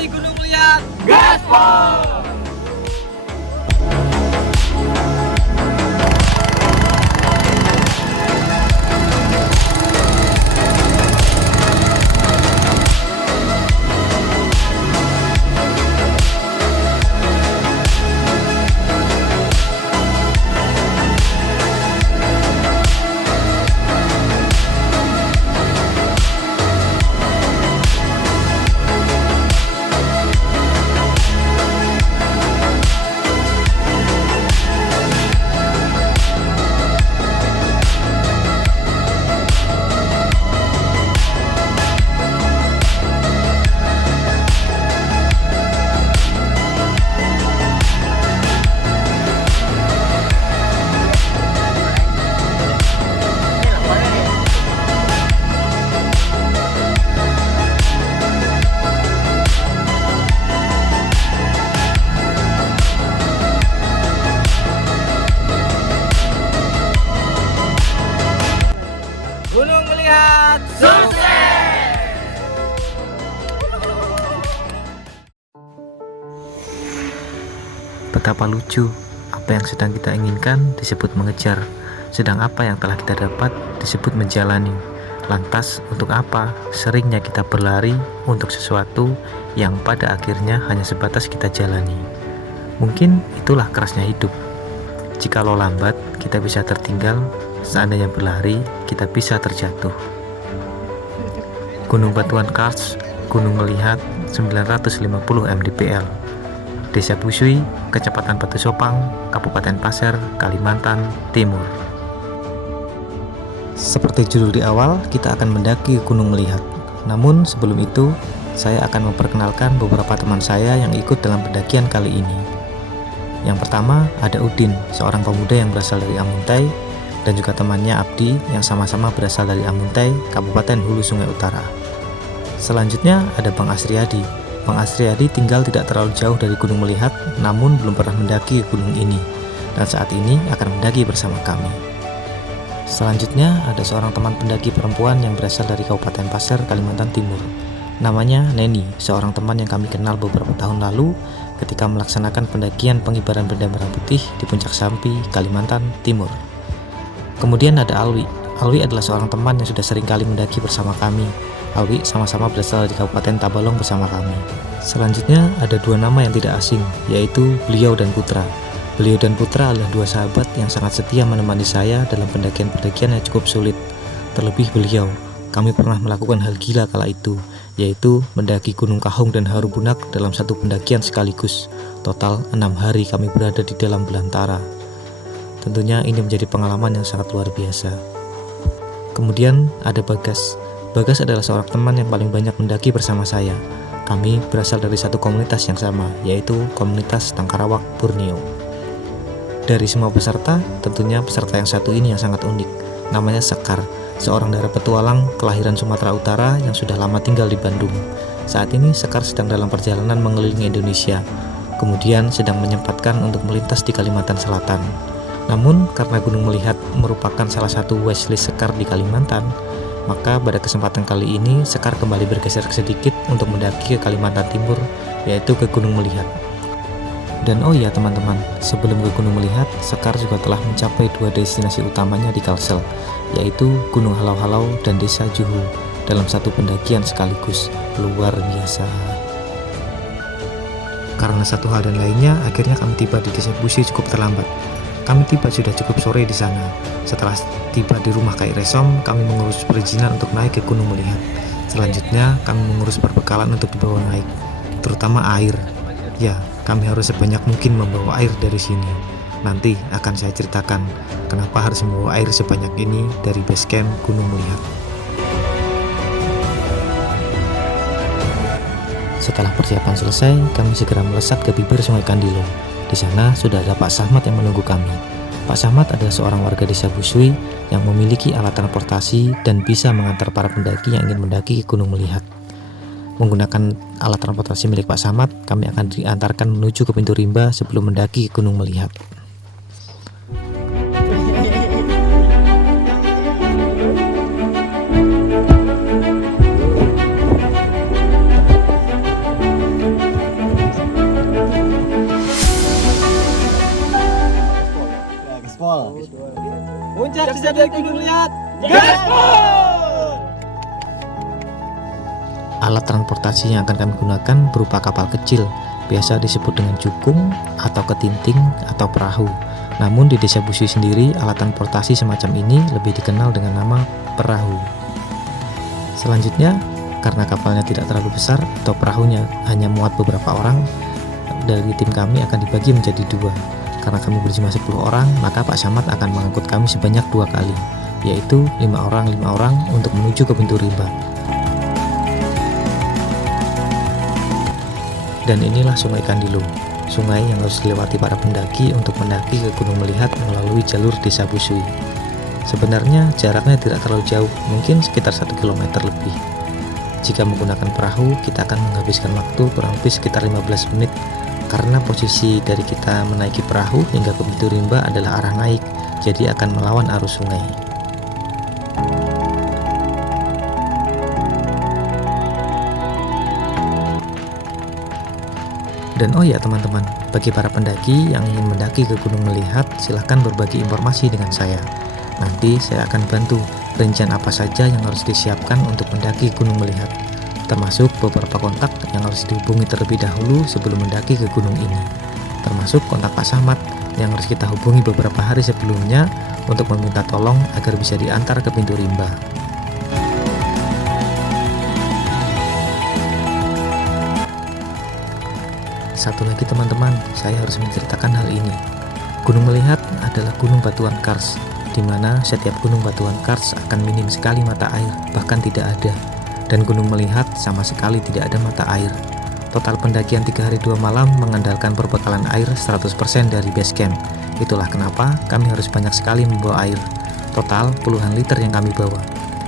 mendaki Gunung Melihat. Gaspol! Gunung Melihat sukses! Betapa lucu, apa yang sedang kita inginkan disebut mengejar, sedang apa yang telah kita dapat disebut menjalani. Lantas untuk apa seringnya kita berlari untuk sesuatu yang pada akhirnya hanya sebatas kita jalani? Mungkin itulah kerasnya hidup. Jikalau lambat, kita bisa tertinggal. Seandainya berlari, kita bisa terjatuh. Gunung Batuan Kars, Gunung Melihat, 950 mdpl. Desa Busui, Kecamatan Batu Sopang, Kabupaten Pasir, Kalimantan Timur. Seperti judul di awal, kita akan mendaki Gunung Melihat. Namun sebelum itu, saya akan memperkenalkan beberapa teman saya yang ikut dalam pendakian kali ini. Yang pertama ada Udin, seorang pemuda yang berasal dari Amuntai, dan juga temannya Abdi yang sama-sama berasal dari Amuntai, Kabupaten Hulu Sungai Utara. Selanjutnya ada Bang Asriadi. Bang Asriadi tinggal tidak terlalu jauh dari Gunung Melihat, namun belum pernah mendaki gunung ini, dan saat ini akan mendaki bersama kami. Selanjutnya ada seorang teman pendaki perempuan yang berasal dari Kabupaten Pasir, Kalimantan Timur. Namanya Neni, seorang teman yang kami kenal beberapa tahun lalu ketika melaksanakan pendakian pengibaran bendera merah putih di Puncak Sampi, Kalimantan Timur. Kemudian ada Alwi. Alwi adalah seorang teman yang sudah sering kali mendaki bersama kami. Alwi sama-sama berasal dari Kabupaten Tabalong bersama kami. Selanjutnya ada dua nama yang tidak asing, yaitu beliau dan Putra. Beliau dan Putra adalah dua sahabat yang sangat setia menemani saya dalam pendakian-pendakian yang cukup sulit. Terlebih beliau, kami pernah melakukan hal gila kala itu, yaitu mendaki Gunung Kahung dan Harubunak dalam satu pendakian sekaligus. Total 6 hari kami berada di dalam belantara. Tentunya ini menjadi pengalaman yang sangat luar biasa. Kemudian ada Bagas. Bagas adalah seorang teman yang paling banyak mendaki bersama saya. Kami berasal dari satu komunitas yang sama, yaitu komunitas Tangkarawak Borneo. Dari semua peserta, tentunya peserta yang satu ini yang sangat unik. Namanya Sekar, seorang darah petualang kelahiran Sumatera Utara yang sudah lama tinggal di Bandung. Saat ini Sekar sedang dalam perjalanan mengelilingi Indonesia, kemudian sedang menyempatkan untuk melintas di Kalimantan Selatan. Namun karena Gunung Melihat merupakan salah satu wishlist Sekar di Kalimantan, maka pada kesempatan kali ini Sekar kembali bergeser sedikit untuk mendaki ke Kalimantan Timur, yaitu ke Gunung Melihat. Dan oh ya teman-teman, sebelum ke Gunung Melihat, Sekar juga telah mencapai dua destinasi utamanya di Kalsel, yaitu Gunung Halau-Halau dan Desa Juhu, dalam satu pendakian sekaligus. Luar biasa. Karena satu hal dan lainnya, akhirnya kami tiba di Desa Busui cukup terlambat. Kami tiba sudah cukup sore di sana. Setelah tiba di rumah Kak Resom, kami mengurus perizinan untuk naik ke Gunung Melihat. Selanjutnya, kami mengurus perbekalan untuk dibawa naik, terutama air. Ya, kami harus sebanyak mungkin membawa air dari sini. Nanti akan saya ceritakan kenapa harus membawa air sebanyak ini dari base camp Gunung Melihat. Setelah persiapan selesai, kami segera melesat ke bibir Sungai Kandilo. Di sana sudah ada Pak Sahmat yang menunggu kami. Pak Sahmat adalah seorang warga desa Busui yang memiliki alat transportasi dan bisa mengantar para pendaki yang ingin mendaki ke Gunung Melihat. Menggunakan alat transportasi milik Pak Sahmat, kami akan diantarkan menuju ke pintu rimba sebelum mendaki ke Gunung Melihat. Siap-siap dari Gunung Melihat. Gaspol! Alat transportasi yang akan kami gunakan berupa kapal kecil, biasa disebut dengan cukung atau ketinting atau perahu. Namun di Desa Busui sendiri, alat transportasi semacam ini lebih dikenal dengan nama perahu. Selanjutnya, karena kapalnya tidak terlalu besar atau perahunya hanya muat beberapa orang, dari tim kami akan dibagi menjadi dua. Karena kami berjumlah 10 orang, maka Pak Samad akan mengangkut kami sebanyak 2 kali, yaitu 5 orang untuk menuju ke Pintu Rimba. Dan inilah Sungai Kandilo, sungai yang harus dilewati para pendaki untuk mendaki ke Gunung Melihat melalui jalur Desa Busui. Sebenarnya jaraknya tidak terlalu jauh, mungkin sekitar 1 km lebih. Jika menggunakan perahu, kita akan menghabiskan waktu kurang lebih sekitar 15 menit, karena posisi dari kita menaiki perahu hingga ke Pintu Rimba adalah arah naik, jadi akan melawan arus sungai. Dan oh ya teman-teman, bagi para pendaki yang ingin mendaki ke Gunung Melihat, silahkan berbagi informasi dengan saya. Nanti saya akan bantu rencana apa saja yang harus disiapkan untuk mendaki Gunung Melihat, termasuk beberapa kontak yang harus dihubungi terlebih dahulu sebelum mendaki ke gunung ini, termasuk kontak Pak Samad yang harus kita hubungi beberapa hari sebelumnya untuk meminta tolong agar bisa diantar ke Pintu Rimba. Satu lagi teman-teman, saya harus menceritakan hal ini. Gunung Melihat adalah gunung batuan kars, di mana setiap gunung batuan kars akan minim sekali mata air, bahkan tidak ada. Dan Gunung Melihat sama sekali tidak ada mata air. Total pendakian 3 hari 2 malam mengandalkan perbekalan air 100% dari base camp. Itulah kenapa kami harus banyak sekali membawa air. Total puluhan liter yang kami bawa.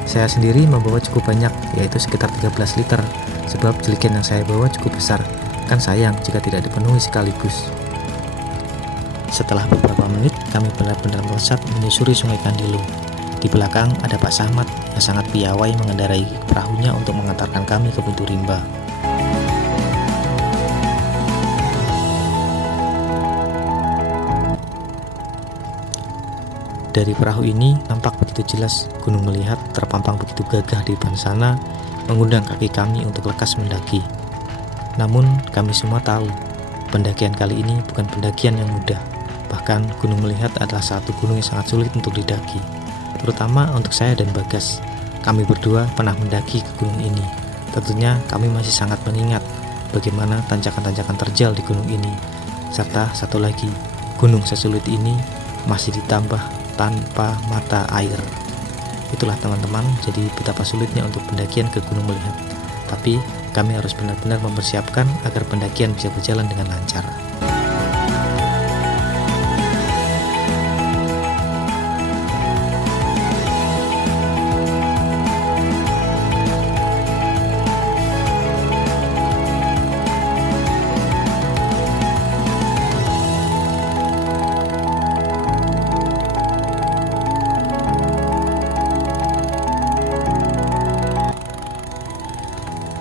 Saya sendiri membawa cukup banyak, yaitu sekitar 13 liter, sebab jerigen yang saya bawa cukup besar. Kan sayang jika tidak dipenuhi sekaligus. Setelah beberapa menit, kami benar-benar melesat menyusuri Sungai Kandilo. Di belakang ada Pak Samad yang sangat piawai mengendarai perahunya untuk mengantarkan kami ke Pintu Rimba. Dari perahu ini nampak begitu jelas Gunung Melihat terpampang begitu gagah di depan sana, mengundang kaki kami untuk lekas mendaki. Namun kami semua tahu, pendakian kali ini bukan pendakian yang mudah. Bahkan Gunung Melihat adalah satu gunung yang sangat sulit untuk didaki, terutama untuk saya dan Bagas. Kami berdua pernah mendaki ke gunung ini. Tentunya kami masih sangat mengingat bagaimana tanjakan-tanjakan terjal di gunung ini. Serta satu lagi, gunung sesulit ini masih ditambah tanpa mata air. Itulah teman-teman, jadi betapa sulitnya untuk pendakian ke Gunung Melihat. Tapi kami harus benar-benar mempersiapkan agar pendakian bisa berjalan dengan lancar.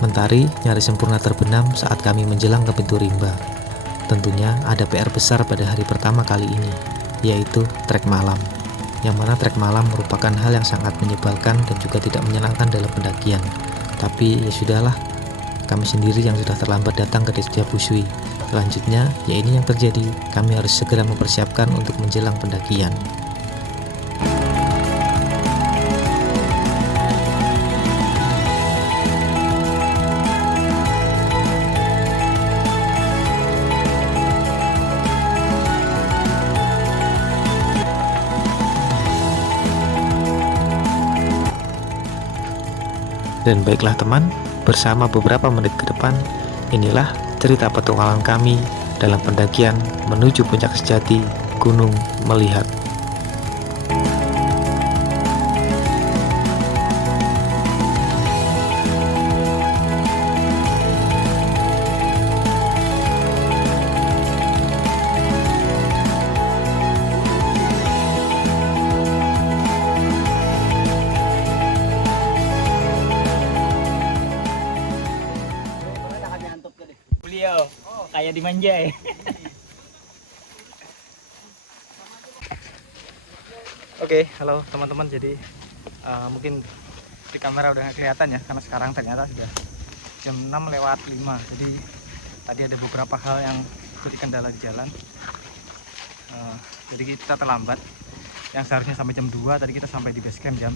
Mentari nyaris sempurna terbenam saat kami menjelang ke Pintu Rimba. Tentunya ada PR besar pada hari pertama kali ini, yaitu trek malam. Yang mana trek malam merupakan hal yang sangat menyebalkan dan juga tidak menyenangkan dalam pendakian. Tapi ya sudahlah, kami sendiri yang sudah terlambat datang ke Desa Busui. Selanjutnya, ya ini yang terjadi, kami harus segera mempersiapkan untuk menjelang pendakian. Dan baiklah teman, bersama beberapa menit ke depan, inilah cerita petualangan kami dalam pendakian menuju puncak sejati Gunung Melihat. Beliau kayak dimanja ya. Oke, halo teman-teman. Jadi mungkin di kamera udah nggak kelihatan ya, karena sekarang ternyata sudah jam 6:05. Jadi tadi ada beberapa hal yang jadi kendala di jalan. Jadi kita terlambat. Yang seharusnya sampai jam 2, tadi kita sampai di base camp jam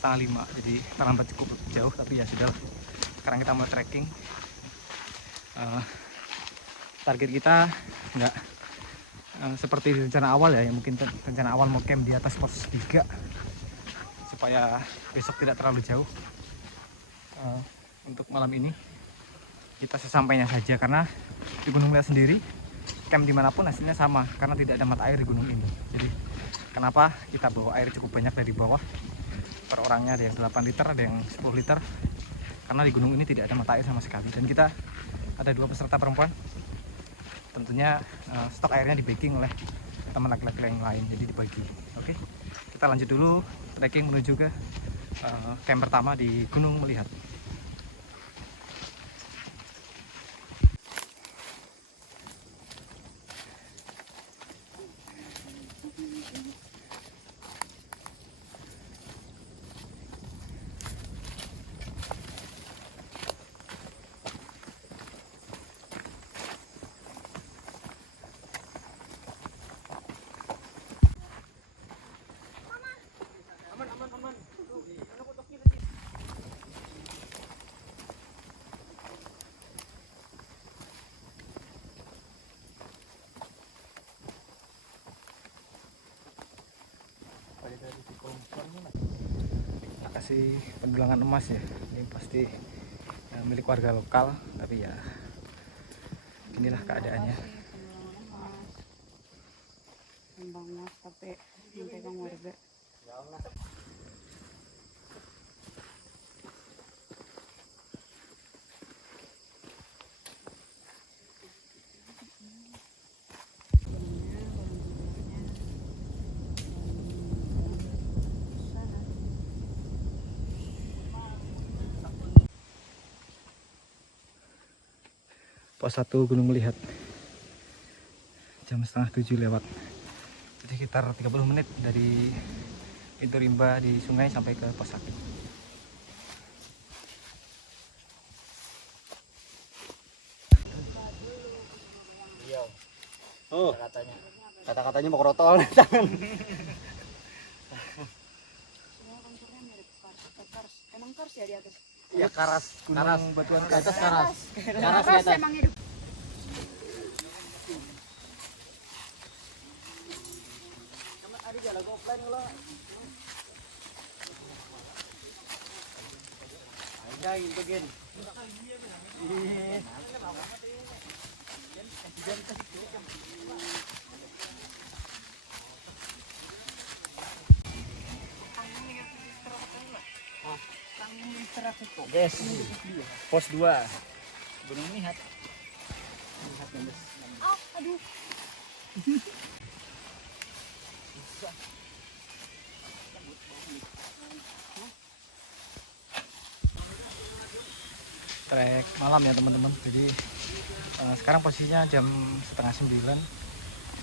4:30. Jadi terlambat cukup jauh, tapi ya sudah. Sekarang kita mau trekking. Target kita nggak seperti rencana awal ya, yang mungkin rencana awal mau camp di atas pos 3 supaya besok tidak terlalu jauh. Untuk malam ini kita sesampainya saja, karena di Gunung Melihat sendiri camp dimanapun hasilnya sama, karena tidak ada mata air di gunung ini. Jadi kenapa kita bawa air cukup banyak dari bawah, per orangnya ada yang 8 liter, ada yang 10 liter, karena di gunung ini tidak ada mata air sama sekali. Dan kita ada 2 peserta perempuan, tentunya stok airnya di bagging oleh teman laki-laki yang lain, jadi dibagi. Oke, kita lanjut dulu trekking menuju ke camp pertama di Gunung Melihat. Kasih pendulangan emas ya, ini pasti milik warga lokal, tapi ya inilah keadaannya. Pos 1 Gunung Melihat, jam 6:30 lewat, jadi sekitar 30 menit dari pintu rimba di sungai sampai ke pos 1. Oh, kata-katanya mau kerotol tangan. Emang kars ya di atas? Iya, karas, batuan Di atas karas. Karas di Kars atas. emang hidup. Yes. Pos 2. Gunung Melihat. Ah, aduh. Trek malam ya teman-teman. Jadi sekarang posisinya jam 8:30.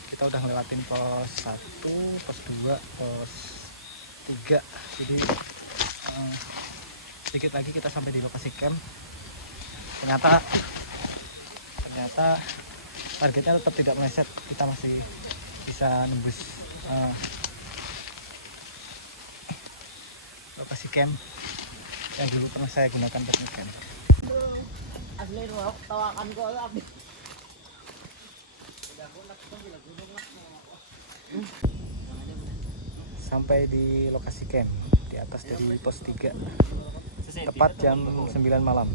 Kita udah ngelewatin pos 1, pos 2, pos 3. Jadi sedikit lagi kita sampai di lokasi camp. Ternyata targetnya tetap tidak meleset, kita masih bisa nembus lokasi camp yang dulu pernah saya gunakan untuk camp. Asli lu tawakan gua abis. Sampai di lokasi camp di atas dari pos 3, tepat jam 9 malam.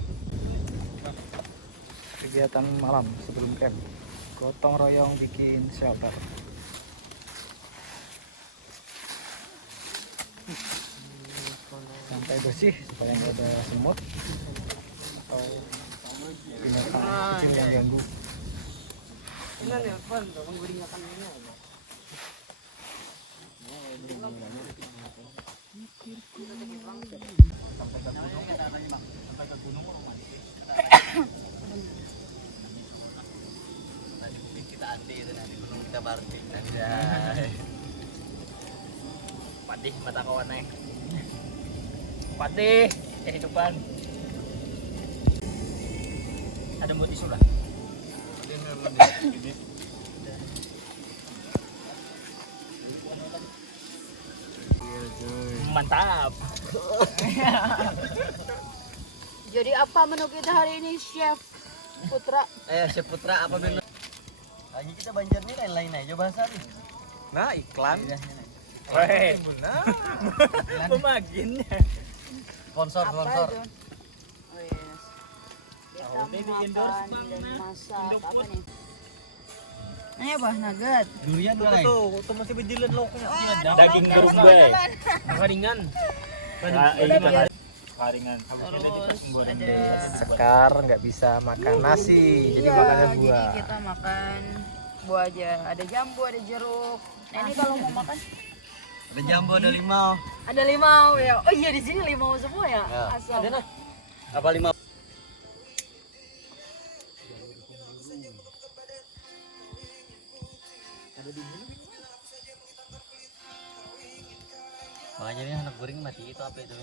Kegiatan malam sebelum camp, gotong royong bikin shelter. Sampai bersih supaya nggak ada semut atau binatang kecil yang ganggu. Kita anti itu nanti gunung kita bareng aja. Padih mata kawannya. Padih kehidupan. Ada buat tisu lah. Mantap. Jadi apa menu kita hari ini, Chef Putra? Chef Putra apa bener? Lagi kita banjir nih lain-lain aja bahasa nih. Nah, iklan. Weh, Nah, pemaginnya. Sponsor. Apa itu? Oh yes. Kita Oh, baby endorse, makan Bang, dan nah. masak Indofood. apa nih? Ini apa? Nugget. Durian Tuh, lain. tuh masih berjalan loknya. Daging terus terus, gue. Karingan. Karingan. Terus ada Sekar nggak bisa makan nasi, jadi iya, makannya jadi buah. kita makan buah aja. Ada jambu, ada jeruk. Nah, ini kalau mau makan Ada jambu, ada limau. ada limau ya. Oh iya, di sini limau semua ya. Ya. Asal. Ada nah. Apa limau? Makanya ini anak goreng mati itu apa itu?